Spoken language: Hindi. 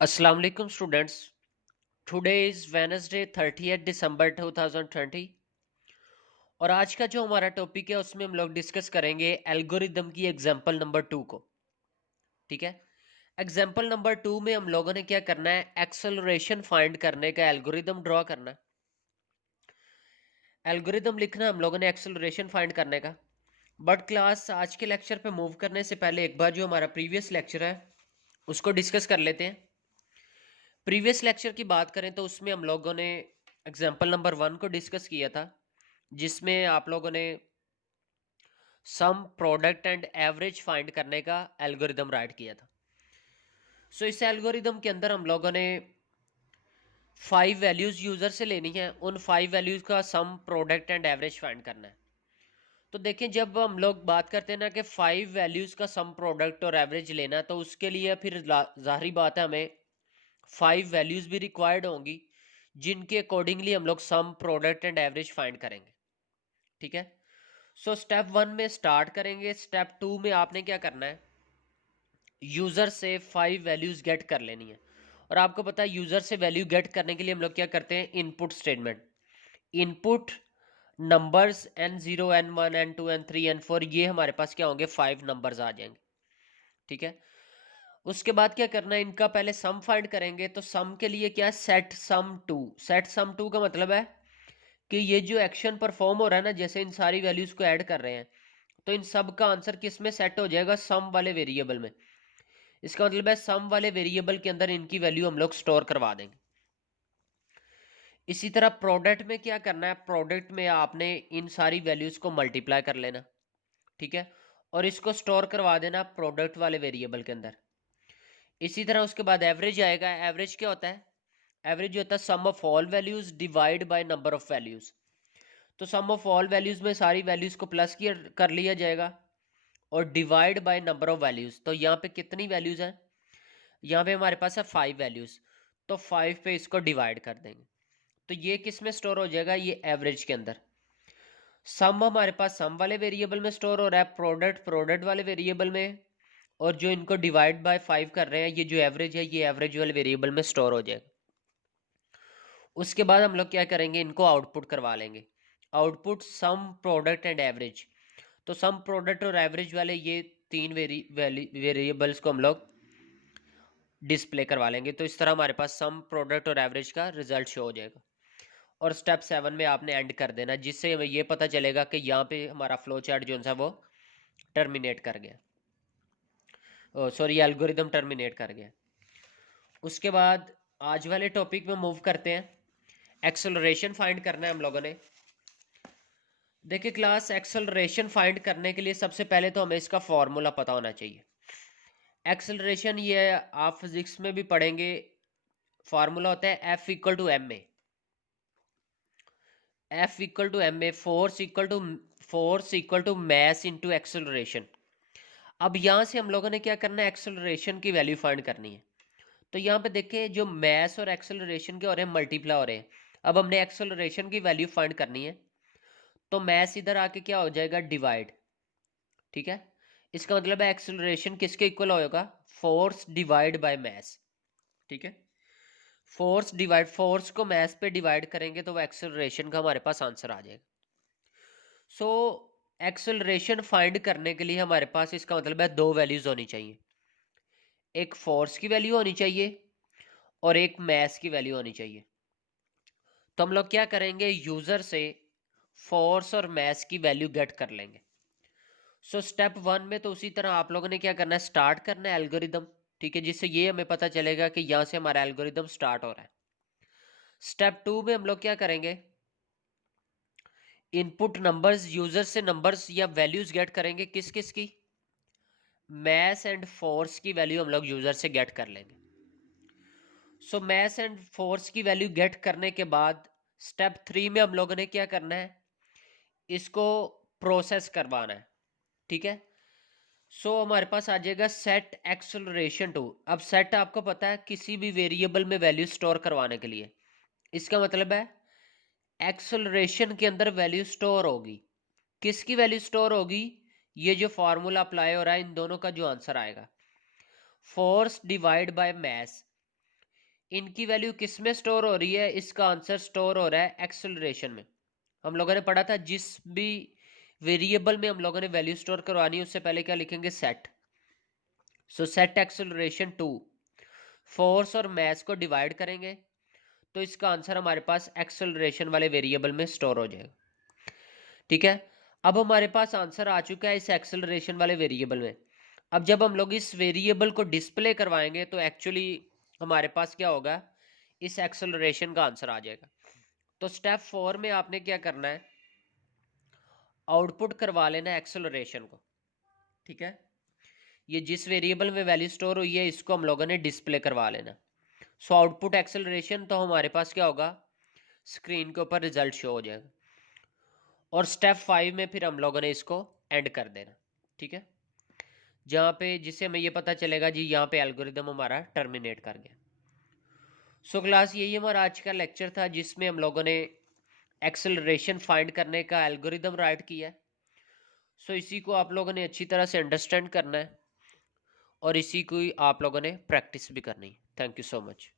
अस्सलाम वालेकुम स्टूडेंट्स। टुडे इज़ वेडनेसडे 30 दिसंबर 2020 और आज का जो हमारा टॉपिक है उसमें हम लोग डिस्कस करेंगे एल्गोरिदम की एग्जांपल नंबर 2 को। ठीक है। एग्जांपल नंबर 2 में हम लोगों ने क्या करना है, एक्सेलरेशन फाइंड करने का एल्गोरिदम ड्रॉ करना है। एल्गोरिदम लिखना है हम लोगों ने एक्सेलरेशन फाइंड करने का। बट क्लास आज के लेक्चर पे मूव करने से पहले एक बार जो हमारा प्रीवियस लेक्चर है उसको डिस्कस कर लेते हैं। प्रीवियस लेक्चर की बात करें तो उसमें हम लोगों ने एग्जाम्पल नंबर 1 को डिस्कस किया था, जिसमें आप लोगों ने सम प्रोडक्ट एंड एवरेज फाइंड करने का एल्गोरिदम राइट किया था। सो इस एल्गोरिदम के अंदर हम लोगों ने 5 वैल्यूज यूजर से लेनी है, उन 5 वैल्यूज का सम प्रोडक्ट एंड एवरेज फाइंड करना है। तो देखें, जब हम लोग बात करते हैं ना कि 5 वैल्यूज का सम प्रोडक्ट और एवरेज लेना है, तो उसके लिए फिर जाहिर बात है हमें 5 वैल्यूज भी रिक्वायर्ड होंगी जिनके अकॉर्डिंगली हम लोग सम प्रोडक्ट एंड एवरेज फाइंड करेंगे। ठीक है। सो स्टेप 1 में स्टार्ट करेंगे। स्टेप 2 में आपने क्या करना है, यूजर से 5 वैल्यूज गेट कर लेनी है। और आपको पता है यूजर से वैल्यू गेट करने के लिए हम लोग क्या करते हैं, input statement. Input numbers n0 n1 n2 n3 n4, ये हमारे पास क्या होंगे, 5 नंबर्स आ जाएंगे। ठीक है। उसके बाद क्या करना है, इनका पहले सम फाइंड करेंगे। तो सम के लिए क्या, set sum to. Set sum to का मतलब है कि ये जो एक्शन परफॉर्म हो रहा है ना, जैसे इन सारी वैल्यूज को ऐड कर रहे हैं, तो इन सब का आंसर किस में सेट हो जाएगा, सम वाले वेरिएबल में। इसका मतलब है सम वाले वेरिएबल के अंदर इनकी वैल्यू हम लोग स्टोर करवा देंगे। इसी तरह प्रोडक्ट में क्या करना है, प्रोडक्ट में आपने इन सारी वैल्यूज को मल्टीप्लाई कर लेना। ठीक है। और इसको स्टोर करवा देना प्रोडक्ट वाले वेरिएबल के अंदर। इसी तरह उसके बाद एवरेज आएगा। एवरेज क्या होता है, एवरेज होता है sum of all values divide by number of values. तो सम ऑफ ऑल वैल्यूज में सारी वैल्यूज को प्लस किया कर लिया जाएगा और divide by number of values. तो यहाँ पे कितनी वैल्यूज हैं, यहाँ पे हमारे पास है 5 वैल्यूज। तो 5 पे इसको डिवाइड कर देंगे। तो ये किस में स्टोर हो जाएगा, ये एवरेज के अंदर। सम हमारे पास सम वाले वेरिएबल में स्टोर हो रहा है, प्रोडक्ट प्रोडक्ट वाले वेरिएबल में, और जो इनको डिवाइड बाय 5 कर रहे हैं, ये जो एवरेज है, ये एवरेज वाले वेरिएबल में स्टोर हो जाएगा। उसके बाद हम लोग क्या करेंगे, इनको आउटपुट करवा लेंगे। Output sum product and average. तो सम प्रोडक्ट और एवरेज वाले ये तीन वेरिएबल्स को हम लोग डिस्प्ले करवा लेंगे। तो इस तरह हमारे पास सम प्रोडक्ट और एवरेज का रिजल्ट शो हो जाएगा। और स्टेप 7 में आपने एंड कर देना, जिससे हमें ये पता चलेगा कि यहाँ पे हमारा फ्लो चार्ट जो है वो टर्मिनेट कर गया, सॉरी एल्गोरिदम टर्मिनेट कर गया। उसके बाद आज वाले टॉपिक में मूव करते हैं। एक्सेलरेशन फाइंड करना है हम लोगों ने। देखिए क्लास, एक्सेलरेशन फाइंड करने के लिए सबसे पहले तो हमें इसका फॉर्मूला पता होना चाहिए। एक्सेलरेशन ये आप फिजिक्स में भी पढ़ेंगे, फार्मूला होता है F equal to M A. F equal to M A, force equal to mass into acceleration. अब यहाँ से हम लोगों ने क्या करना है, एक्सेलरेशन की वैल्यू फाइंड करनी है। तो यहाँ पे देखिए, जो मैस और एक्सेलरेशन के हो रहे हैं मल्टीप्लाई हो रहे हैं। अब हमने एक्सेलरेशन की वैल्यू फाइंड करनी है, तो मैस इधर आके क्या हो जाएगा, डिवाइड। ठीक है। इसका मतलब है एक्सेलरेशन किसके इक्वल होगा, फोर्स डिवाइड बाय मैस। ठीक है। फोर्स डिवाइड, फोर्स को मैस पे डिवाइड करेंगे तो वो एक्सेलरेशन का हमारे पास आंसर आ जाएगा। सो एक्सेलरेशन फाइंड करने के लिए हमारे पास इसका मतलब है दो वैल्यूज होनी चाहिए। एक फोर्स की वैल्यू होनी चाहिए और एक मैस की वैल्यू होनी चाहिए। तो हम लोग क्या करेंगे, यूजर से फोर्स और मैस की वैल्यू गेट कर लेंगे। सो स्टेप 1 में तो उसी तरह आप लोगों ने क्या करना है, स्टार्ट करना है एल्गोरिदम। ठीक है, जिससे ये हमें पता चलेगा कि यहां से हमारा एल्गोरिदम स्टार्ट हो रहा है। स्टेप 2 में हम लोग क्या करेंगे, इनपुट नंबर्स, यूजर से नंबर्स या वैल्यूज गेट करेंगे। किस किस की, मैस एंड फोर्स की वैल्यू हम लोग यूजर से गेट कर लेंगे। सो मैस एंड फोर्स की वैल्यू गेट करने के बाद स्टेप 3 में हम लोगों ने क्या करना है, इसको प्रोसेस करवाना है। ठीक है। सो हमारे पास आ जाएगा सेट एक्सेलरेशन टू। अब सेट आपको पता है किसी भी वेरिएबल में वैल्यू स्टोर करवाने के लिए। इसका मतलब है एक्सेलरेशन के अंदर वैल्यू स्टोर होगी। किसकी वैल्यू स्टोर होगी, ये जो फॉर्मूला अप्लाई हो रहा है इन दोनों का जो आंसर आएगा, फोर्स डिवाइड बाय मैस। इनकी वैल्यू किस में स्टोर हो रही है? इसका आंसर स्टोर हो रहा है एक्सेलरेशन में। हम लोगों ने पढ़ा था जिस भी वेरिएबल में हम लोगों ने वैल्यू स्टोर करवानी है उससे पहले क्या लिखेंगे? Set. So set acceleration to, force और मास को डिवाइड करेंगे तो इसका आंसर हमारे पास एक्सेलरेशन वाले वेरिएबल में स्टोर हो जाएगा। ठीक है, अब हमारे पास आंसर आ चुका है इस एक्सेलरेशन वाले वेरिएबल में। अब जब हम लोग इस वेरिएबल को डिस्प्ले करवाएंगे तो एक्चुअली हमारे पास क्या होगा? इस एक्सेलरेशन का आंसर आ जाएगा। तो स्टेप 4 में आपने क्या करना है? आउटपुट करवा लेना एक्सेलरेशन को। ठीक है, ये जिस वेरिएबल में वैल्यू स्टोर हुई है इसको हम लोगों ने डिस्प्ले करवा लेना। सो आउटपुट एक्सेलरेशन तो हमारे पास क्या होगा? स्क्रीन के ऊपर रिजल्ट शो हो जाएगा। और स्टेप 5 में फिर हम लोगों ने इसको एंड कर देना। ठीक है, जहाँ पे जिससे हमें ये पता चलेगा जी यहाँ पे एल्गोरिदम हमारा टर्मिनेट कर गया। सो क्लास यही हमारा आज का लेक्चर था जिसमें हम लोगों ने एक्सेलरेशन फाइंड करने का एल्गोरिदम राइट किया है। सो इसी को आप लोगों ने अच्छी तरह से अंडरस्टैंड करना है और इसी को आप लोगों ने प्रैक्टिस भी करनी है। Thank you so much.